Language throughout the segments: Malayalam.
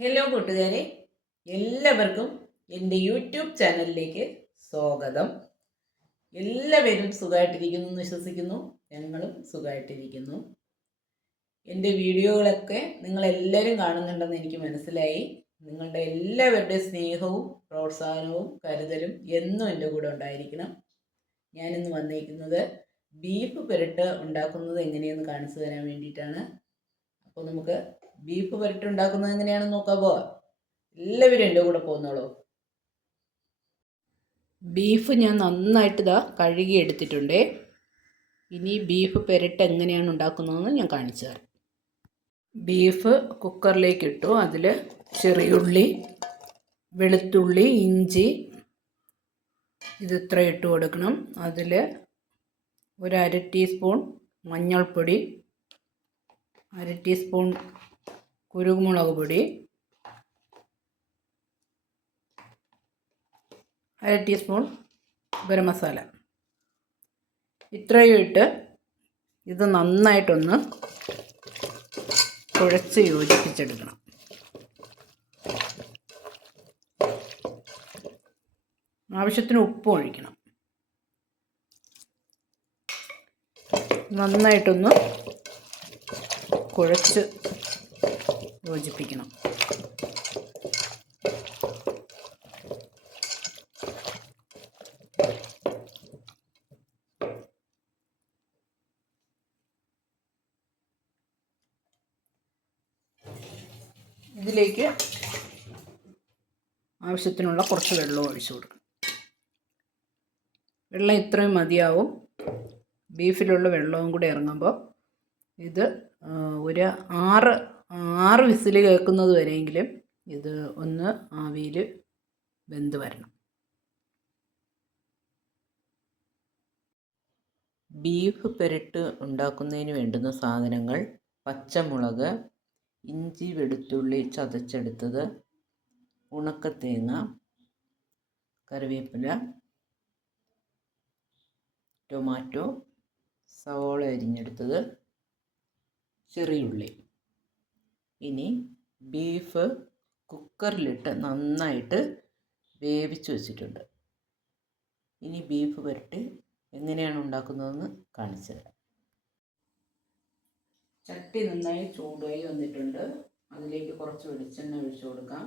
ഹലോ കൂട്ടുകാരെ, എല്ലാവർക്കും എൻ്റെ യൂട്യൂബ് ചാനലിലേക്ക് സ്വാഗതം. എല്ലാവരും സുഖമായിട്ടിരിക്കുന്നു എന്ന് വിശ്വസിക്കുന്നു. ഞങ്ങളും സുഖമായിട്ടിരിക്കുന്നു. എൻ്റെ വീഡിയോകളൊക്കെ നിങ്ങളെല്ലാവരും കാണുന്നുണ്ടെന്ന് എനിക്ക് മനസ്സിലായി. നിങ്ങളുടെ എല്ലാവരുടെയും സ്നേഹവും പ്രോത്സാഹനവും കരുതലും എന്നും എൻ്റെ കൂടെ ഉണ്ടായിരിക്കണം. ഞാനിന്ന് വന്നിരിക്കുന്നത് ബീഫ് പുരട്ട് ഉണ്ടാക്കുന്നത് എങ്ങനെയെന്ന് കാണിച്ചു തരാൻ വേണ്ടിയിട്ടാണ്. അപ്പോൾ നമുക്ക് ബീഫ് പുരട്ട് ഉണ്ടാക്കുന്നത് എങ്ങനെയാണെന്ന് നോക്കാമോ? എല്ലാവരും എൻ്റെ കൂടെ പോകുന്നോളൂ. ബീഫ് ഞാൻ നന്നായിട്ട് കഴുകി എടുത്തിട്ടുണ്ട്. ഇനി ബീഫ് പുരട്ട് എങ്ങനെയാണ് ഉണ്ടാക്കുന്നതെന്ന് ഞാൻ കാണിച്ചു തരാം. ബീഫ് കുക്കറിലേക്ക് ഇട്ടു. അതിൽ ചെറിയുള്ളി, വെളുത്തുള്ളി, ഇഞ്ചി ഇത്ര ഇട്ട് കൊടുക്കണം. അതിൽ ഒരു 1/2 ടീസ്പൂൺ മഞ്ഞൾപ്പൊടി, 1/2 ടീസ്പൂൺ കുരുമുളക് പൊടി, 1/2 ടീസ്പൂൺ ഗരം മസാല, ഇത്രയും ഇട്ട് ഇത് നന്നായിട്ടൊന്ന് കുഴച്ച് യോജിപ്പിച്ചെടുക്കണം. ആവശ്യത്തിന് ഉപ്പും ഒഴിക്കണം. നന്നായിട്ടൊന്ന് കുഴച്ച് യോജിപ്പിക്കണം. ഇതിലേക്ക് ആവശ്യത്തിനുള്ള കുറച്ച് വെള്ളം ഒഴിച്ചു കൊടുക്കണം. വെള്ളം ഇത്രയും മതിയാവും. ബീഫിലുള്ള വെള്ളവും കൂടെ ഇറങ്ങുമ്പോൾ ഇത് ഒരു 6 വിസിൽ കേൾക്കുന്നത് വരെയെങ്കിലും ഇത് ഒന്ന് ആവിയിൽ വെന്ത് വരണം. ബീഫ് പുരട്ട് ഉണ്ടാക്കുന്നതിന് വേണ്ടുന്ന സാധനങ്ങൾ: പച്ചമുളക്, ഇഞ്ചി വെളുത്തുള്ളി ചതച്ചെടുത്തത്, ഉണക്കത്തേങ്ങ, കറിവേപ്പില, ടൊമാറ്റോ, സവോള അരിഞ്ഞെടുത്തത്, ചെറിയുള്ളി. ഇനി ബീഫ് കുക്കറിലിട്ട് നന്നായിട്ട് വേവിച്ച് വെച്ചിട്ടുണ്ട്. ഇനി ബീഫ് പുരട്ടി എങ്ങനെയാണ് ഉണ്ടാക്കുന്നതെന്ന് കാണിച്ചു തരാം. ചട്ടി നന്നായി ചൂടായി വന്നിട്ടുണ്ട്. അതിലേക്ക് കുറച്ച് വെളിച്ചെണ്ണ ഒഴിച്ചു കൊടുക്കാം.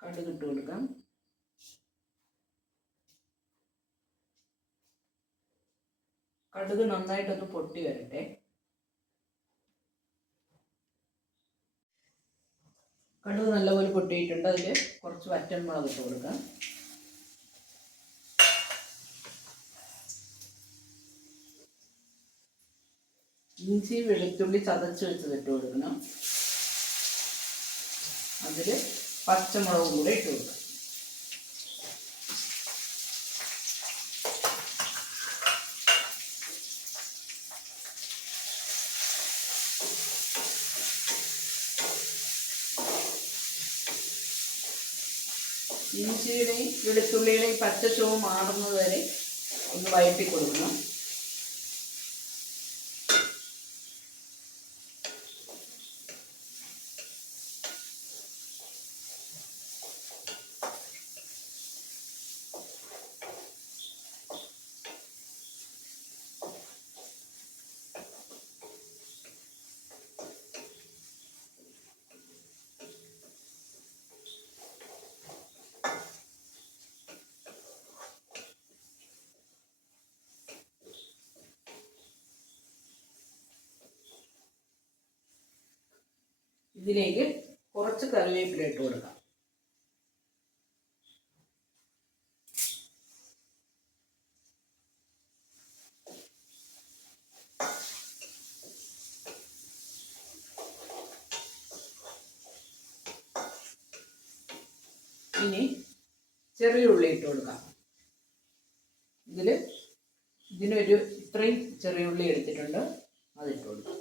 കടുക് ഇട്ട് കൊടുക്കാം. കടുക് നന്നായിട്ടൊന്ന് പൊട്ടി വരട്ടെ. കടുക് നല്ലപോലെ പൊട്ടിയിട്ടുണ്ട്. അതിൽ കുറച്ച് വറ്റൽമുളക് ഇട്ട് കൊടുക്കാം. ഇഞ്ചി വെളുത്തുള്ളി ചതച്ച് വെച്ചത് ഇട്ട് കൊടുക്കണം. അതിൽ പച്ചമുളകും കൂടെ ഇട്ട് കൊടുക്കാം. ഇഞ്ചിയുടെയും വെളുത്തുള്ളിയുടെയും പച്ച ചുവ മാറുന്നത് വരെ ഒന്ന് വഴറ്റി കൊടുക്കണം. ഇതിലേക്ക് കുറച്ച് കറിവേപ്പില ഇട്ട് കൊടുക്കാം. ഇനി ചെറിയ ഉള്ളി ഇട്ട് കൊടുക്കാം. ഇതിനൊരു ഇത്രയും ചെറിയ ഉള്ളി എടുത്തിട്ടുണ്ട്, അതിട്ട് കൊടുക്കാം.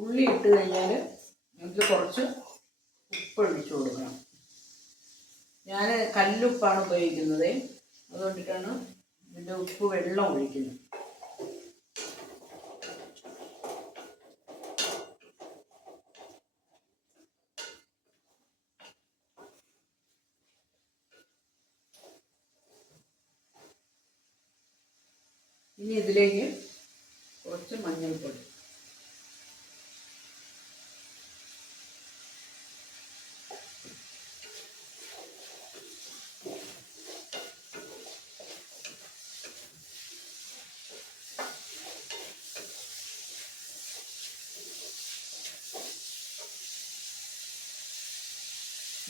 ഉള്ളി ഇട്ട് കഴിഞ്ഞാൽ അതിൽ കുറച്ച് ഉപ്പ് ഒഴിച്ചു കൊടുക്കണം. ഞാൻ കല്ലുപ്പാണ് ഉപയോഗിക്കുന്നത്, അതുകൊണ്ടിട്ടാണ് ഇതിൻ്റെ ഉപ്പ് വെള്ളം ഒഴിക്കുന്നത്. ഇനി ഇതിലേക്ക് കുറച്ച് മഞ്ഞൾപ്പൊടി,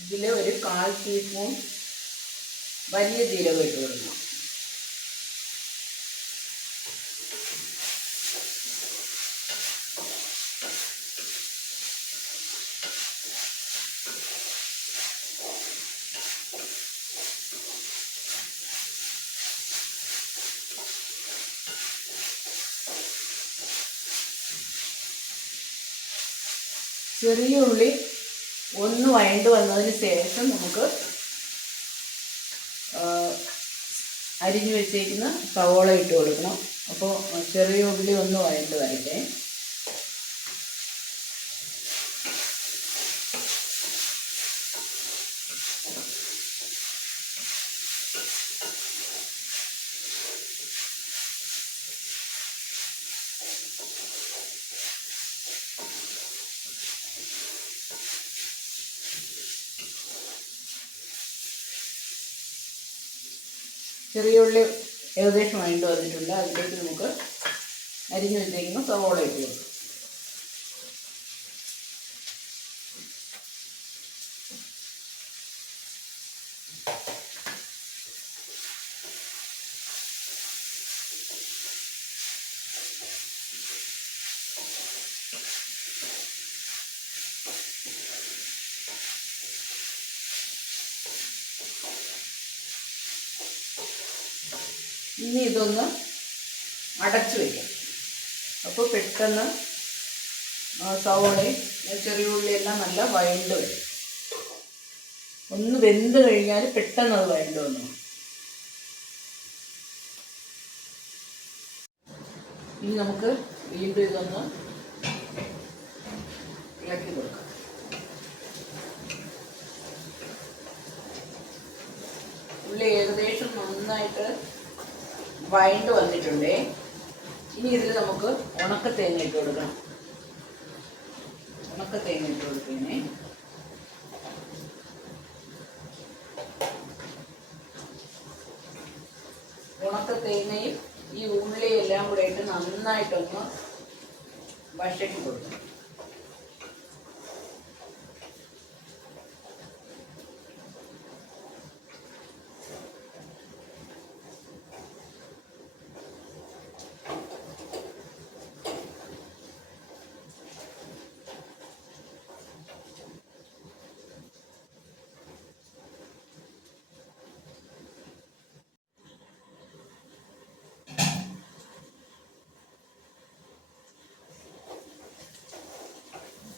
ഇതിൽ ഒരു 1/4 ടീസ്പൂൺ വലിയ ജീരകം ഇട്ട് കൊടുക്കണം. ചെറിയ ഉള്ളി ഒന്ന് വഴണ്ട് വന്നതിന് ശേഷം നമുക്ക് അരിഞ്ഞു വെച്ചേക്കുന്ന സവോള ഇട്ട് കൊടുക്കണം. അപ്പോൾ ചെറിയ ഉള്ളി ഒന്ന് വഴണ്ട് വരട്ടെ. ചെറിയ ഉള്ളി ഏകദേശം വഴണ്ട് വന്നിട്ടുണ്ട്. അതിലേക്ക് നമുക്ക് അരിഞ്ഞു വെച്ചേക്കുന്ന സവോള ഇട്ട് കൊടുക്കും. ഇനി ഇതൊന്ന് അടച്ചു വയ്ക്കാം. അപ്പോൾ പെട്ടെന്ന് സവോളയും ചെറിയ ഉള്ളിയെല്ലാം നല്ല വഴണ്ട് വരും. ഒന്ന് വെന്ത് കഴിഞ്ഞാൽ പെട്ടെന്ന് അത് വഴണ്ട് വന്നു. ഇനി നമുക്ക് വീണ്ടും ഇതൊന്ന് ഇളക്കി കൊടുക്കാം. ഉള്ളി ഏകദേശം നന്നായിട്ട് വഴണ്ട് വന്നിട്ടുണ്ട്. ഇനി ഇതിൽ നമുക്ക് ഉണക്ക തേങ്ങ ഇട്ട് കൊടുക്കണം. ഉണക്ക തേങ്ങ ഇട്ട് കൊടുക്കുന്നേ. ഉണക്ക തേങ്ങയും ഈ ഉള്ളിയും എല്ലാം കൂടെ ഇട്ട് നന്നായിട്ടൊന്ന് വഴറ്റി കൊടുക്കണം.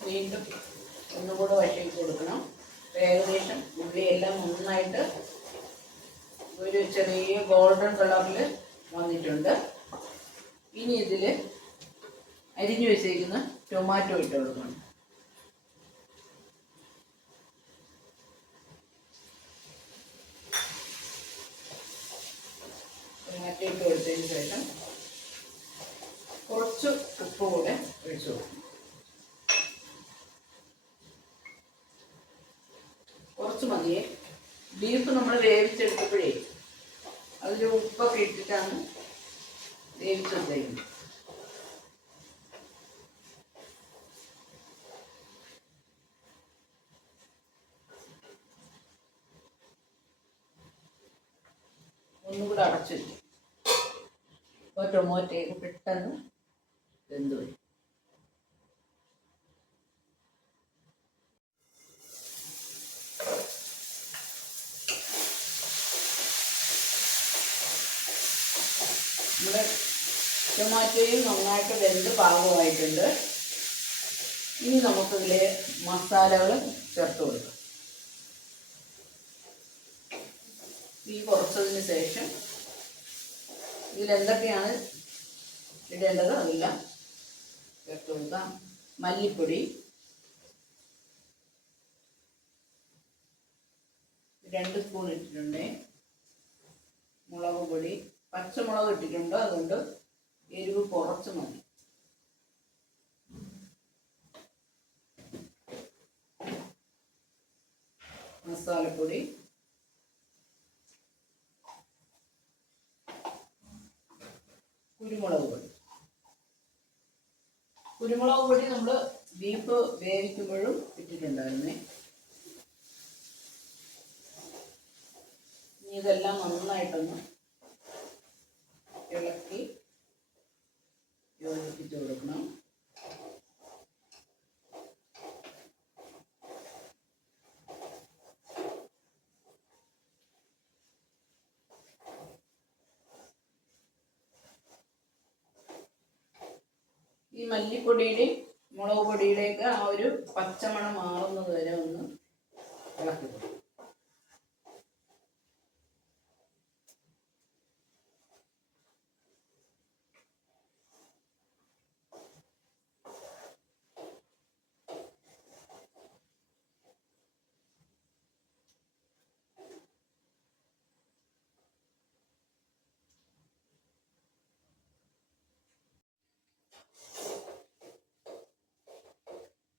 വീണ്ടും ഒന്നുകൂടെ വഴറ്റി കൊടുക്കണം. ഏകദേശം ഉള്ളിയെല്ലാം നന്നായിട്ട് ഒരു ചെറിയ ഗോൾഡൻ കളറിൽ വന്നിട്ടുണ്ട്. ഇനി ഇതിൽ അരിഞ്ഞു വെച്ചേക്കുന്ന ടൊമാറ്റോ ഇട്ട് കൊടുക്കണം. ടൊമാറ്റോ ഇട്ട് കൊടുത്തതിന് ശേഷം കുറച്ച് ഉപ്പ് കൂടെ ഒഴിച്ചു കൊടുക്കണം. കുറച്ച് മതിയെ. ബീഫ് നമ്മൾ വേവിച്ചെടുത്തപ്പോഴേ അതിൽ ഉപ്പൊക്കെ ഇട്ടിട്ടാണ് വേവിച്ചെടുത്തേക്കുന്നത്. ഒന്നുകൂടെ അടച്ചു വയ്ക്കും. അപ്പോൾ ടൊമാറ്റോയൊക്കെ പെട്ടെന്ന് വെന്ത് വരും. നമ്മുടെ ടൊമാറ്റോയും നന്നായിട്ട് വെന്ത് പാകമായിട്ടുണ്ട്. ഇനി നമുക്കിതിലെ മസാലകൾ ചേർത്ത് കൊടുക്കാം. തീ കുറച്ചതിന് ശേഷം ഇതിലെന്തൊക്കെയാണ് ഇടേണ്ടത് അതെല്ലാം ചേർത്ത് കൊടുക്കാം. മല്ലിപ്പൊടി 2 സ്പൂൺ ഇട്ടിട്ടുണ്ട്. മുളക് പൊടി, പച്ചമുളക് ഇട്ടിട്ടുണ്ട്, അതുകൊണ്ട് എരിവ് കുറച്ച് മതി. മസാലപ്പൊടി, കുരുമുളക് പൊടി. കുരുമുളക് പൊടി നമ്മൾ ബീഫ് വേവിക്കുമ്പോഴും ഇട്ടിട്ടുണ്ടായിരുന്നേ. ഇനി ഇതെല്ലാം നന്നായിട്ടൊന്ന് ഇളക്കി യോജിപ്പിച്ച് കൊടുക്കണം. ഈ മല്ലിപ്പൊടിയുടെയും മുളക് പൊടിയുടെയൊക്കെ ആ ഒരു പച്ചമണം മാറുന്നത് വരെ ഒന്ന് ഇളക്കി കൊടുക്കും.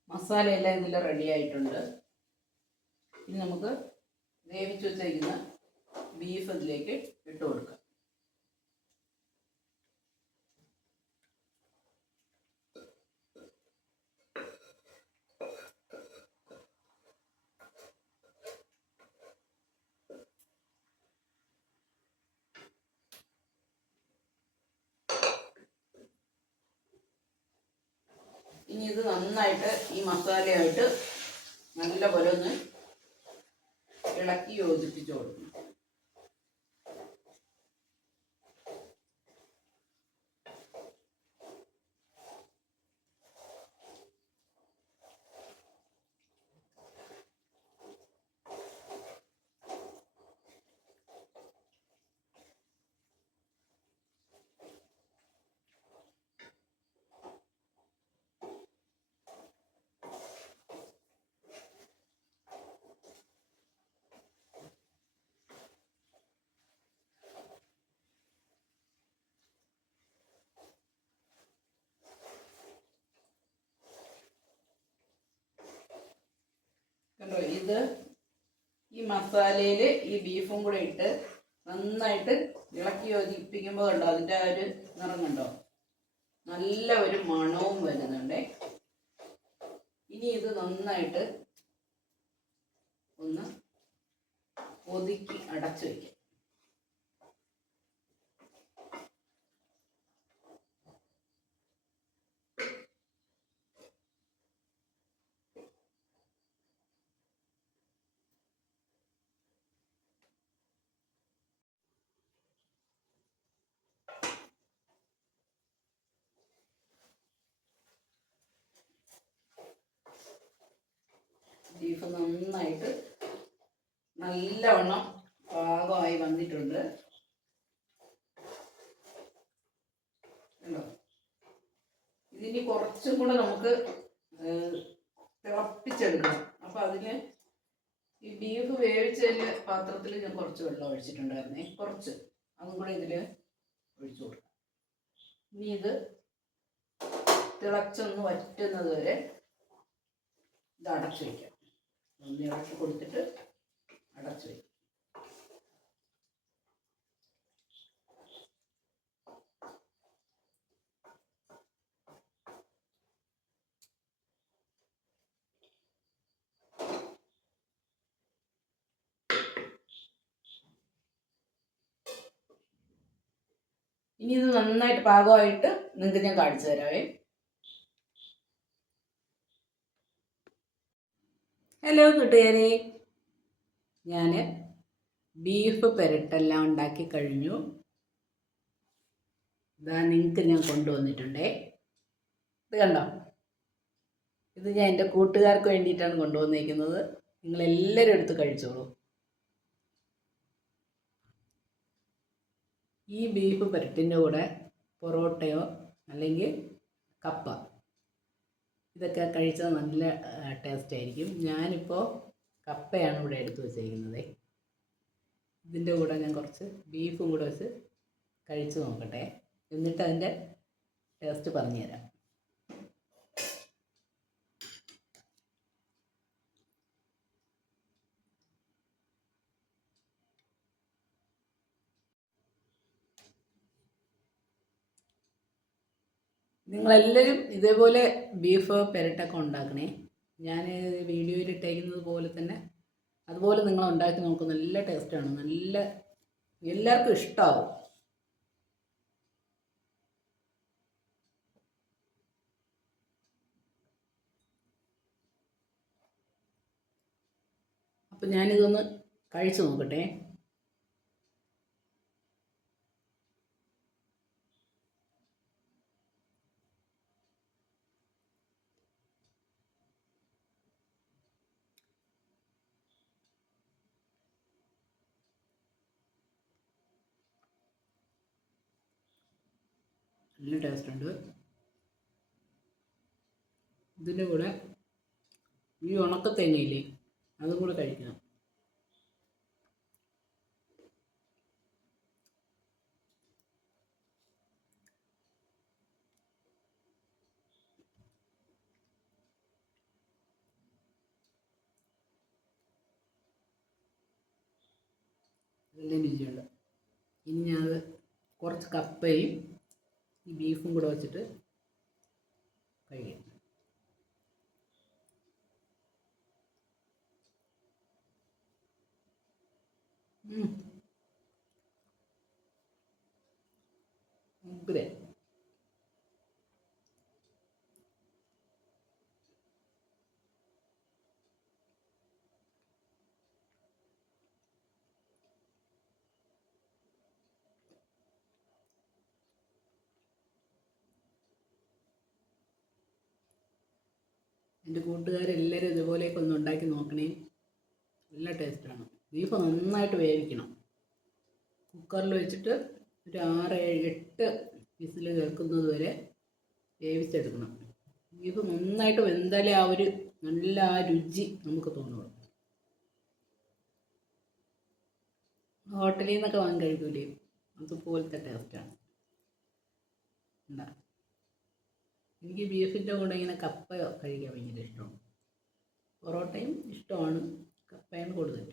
മസാലയെല്ലാം ഇതിൽ റെഡി ആയിട്ടുണ്ട്. ഇനി നമുക്ക് വേവിച്ച് വെച്ചിരിക്കുന്ന ബീഫ് ഇതിലേക്ക് ഇട്ട് കൊടുക്കാം. ഇനി ഇത് നന്നായിട്ട് ഈ മസാലയായിട്ട് നല്ലപോലെ ഒന്ന് ഇളക്കി യോജിപ്പിച്ച് കൊടുക്കണം. കണ്ടോ, ഇത് ഈ മസാലയിൽ ഈ ബീഫും കൂടെ ഇട്ട് നന്നായിട്ട് ഇളക്കി യോജിപ്പിക്കുമ്പോൾ കണ്ടോ അതിൻ്റെ ആ ഒരു നിറം കണ്ടോ, നല്ല ഒരു മണവും വരുന്നുണ്ട്. ഇനി ഇത് നന്നായിട്ട് ഒന്ന് ഒതുക്കി അടച്ചു വയ്ക്കാം. ബീഫ് നന്നായിട്ട് നല്ലവണ്ണം പാകമായി വന്നിട്ടുണ്ട്. കണ്ടോ, ഇതിനി കുറച്ചും കൂടെ നമുക്ക് തിളപ്പിച്ചെടുക്കണം. അപ്പം അതിന് ഈ ബീഫ് വേവിച്ചതിൻ്റെ പാത്രത്തിൽ ഞാൻ കുറച്ച് വെള്ളം ഒഴിച്ചിട്ടുണ്ടായിരുന്നേ, കുറച്ച് അതും കൂടെ ഇതിൽ ഒഴിച്ചു കൊടുക്കാം. ഇനി ഇത് തിളച്ചൊന്ന് വറ്റുന്നത് വരെ ഇത് അടച്ചു വയ്ക്കാം. ഒന്ന് ഇളക്കി കൊടുത്തിട്ട് അടച്ചു വയ്ക്കും. ഇനി ഇത് നന്നായിട്ട് പാകമായിട്ട് നിങ്ങൾക്ക് ഞാൻ കാണിച്ചു തരാവേ. ഹലോ കൂട്ടുകാരെ, ഞാൻ ബീഫ് പെരട്ടെല്ലാം ഉണ്ടാക്കി കഴിഞ്ഞു. ഇതാ നിങ്ങൾക്ക് ഞാൻ കൊണ്ടുവന്നിട്ടുണ്ടേ. ഇത് കണ്ടോ, ഇത് ഞാൻ എൻ്റെ കൂട്ടുകാർക്ക് വേണ്ടിയിട്ടാണ് കൊണ്ടുവന്നിരിക്കുന്നത്. നിങ്ങളെല്ലാവരും എടുത്ത് കഴിച്ചോളൂ. ഈ ബീഫ് പുരട്ടിൻ്റെ കൂടെ പൊറോട്ടയോ അല്ലെങ്കിൽ കപ്പ ഇതൊക്കെ കഴിച്ചാൽ നല്ല ടേസ്റ്റ് ആയിരിക്കും. ഞാനിപ്പോൾ കപ്പയാണ് ഇവിടെ എടുത്ത് വെച്ചിരിക്കുന്നത്. ഇതിൻ്റെ കൂടെ ഞാൻ കുറച്ച് ബീഫും കൂടെ വെച്ച് കഴിച്ച് നോക്കട്ടെ, എന്നിട്ട് അതിൻ്റെ ടേസ്റ്റ് പറഞ്ഞുതരാം. നിങ്ങളെല്ലാവരും ഇതേപോലെ ബീഫ് പെരട്ടൊക്കെ ഉണ്ടാക്കണേ. ഞാൻ വീഡിയോയിൽ ഇട്ടേക്കുന്നത് പോലെ തന്നെ അതുപോലെ നിങ്ങൾ ഉണ്ടാക്കി നോക്കും. നല്ല ടേസ്റ്റാണ്, നല്ല എല്ലാവർക്കും ഇഷ്ടമാവും. അപ്പം ഞാനിതൊന്ന് കഴിച്ചു നോക്കട്ടെ. നല്ല ടേസ്റ്റ് ഉണ്ട്. ഇതിൻ്റെ കൂടെ ഈ ഉണക്കത്തേങ്ങയില്ലേ അതും കൂടെ കഴിക്കണം. നല്ല രുചിയുണ്ട്. ഇനി ഞാൻ കുറച്ച് കപ്പയും ഈ ബീഫും കൂടെ വെച്ചിട്ട് കഴിയും. ഉഗ്രൻ. എൻ്റെ കൂട്ടുകാരെല്ലാവരും ഇതുപോലെയൊക്കെ ഒന്ന് ഉണ്ടാക്കി നോക്കണേ. നല്ല ടേസ്റ്റാണ്. ബീഫ് നന്നായിട്ട് വേവിക്കണം. കുക്കറിൽ വെച്ചിട്ട് ഒരു 6, 7, 8 വിസിൽ കേൾക്കുന്നത് വരെ വേവിച്ചെടുക്കണം. ബീഫ് നന്നായിട്ട് വെന്താലേ ആ ഒരു നല്ല ആ രുചി നമുക്ക് തോന്നുള്ളൂ. ഹോട്ടലിൽ നിന്നൊക്കെ വാങ്ങി കഴിക്കൂലേ, അതുപോലത്തെ ടേസ്റ്റാണ്. എന്താ, എനിക്ക് ബീഫിൻ്റെ കൂടെ ഇങ്ങനെ കപ്പ കഴിക്കാൻ ഭയങ്കര ഇഷ്ടമാണ്. പൊറോട്ടയും ഇഷ്ടമാണ്, കപ്പയാണ് കൂടുതൽ.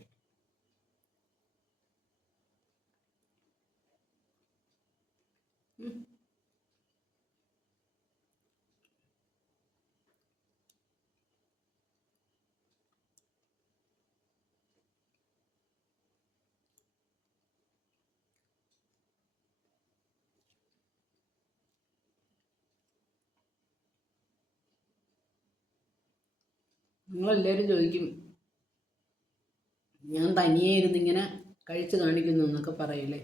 നിങ്ങളെല്ലാവരും ചോദിക്കും ഞാൻ തനിയെ ഇരുന്നിങ്ങനെ കഴിച്ച് കാണിക്കുന്നു എന്നൊക്കെ പറയില്ലേ.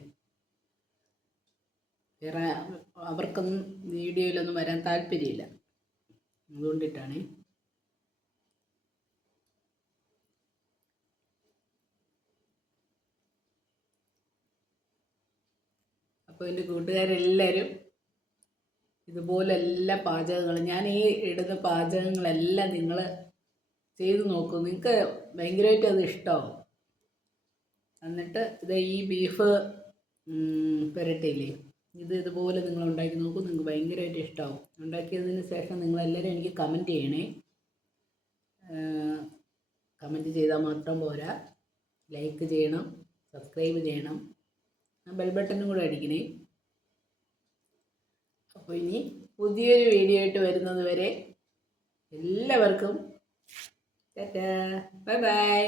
വേറെ അവർക്കൊന്നും വീഡിയോയിലൊന്നും വരാൻ താല്പര്യമില്ല, അതുകൊണ്ടിട്ടാണ്. അപ്പോൾ എൻ്റെ കൂട്ടുകാരെല്ലാവരും ഇതുപോലെ എല്ലാ പാചകങ്ങളും ഞാൻ ഈ ഇടുന്ന പാചകങ്ങളെല്ലാം നിങ്ങൾ ചെയ്ത് നോക്കും. നിങ്ങൾക്ക് ഭയങ്കരമായിട്ട് അത് ഇഷ്ടമാവും. എന്നിട്ട് ഇത് ഈ ബീഫ് പുരട്ടിയില്ലേ, ഇതുപോലെ നിങ്ങൾ ഉണ്ടാക്കി നോക്കും. നിങ്ങൾക്ക് ഭയങ്കരമായിട്ട് ഇഷ്ടമാവും. ഉണ്ടാക്കിയതിന് ശേഷം നിങ്ങളെല്ലാവരും എനിക്ക് കമൻറ്റ് ചെയ്യണേ. കമൻറ്റ് ചെയ്താൽ മാത്രം പോരാ, ലൈക്ക് ചെയ്യണം, സബ്സ്ക്രൈബ് ചെയ്യണം, ബെൽ ബട്ടനും കൂടെ അടിക്കണേ. അപ്പോൾ ഇനി പുതിയൊരു വീഡിയോ ആയിട്ട് വരുന്നത് വരെ എല്ലാവർക്കും ടാറ്റാ, ബൈ ബൈ.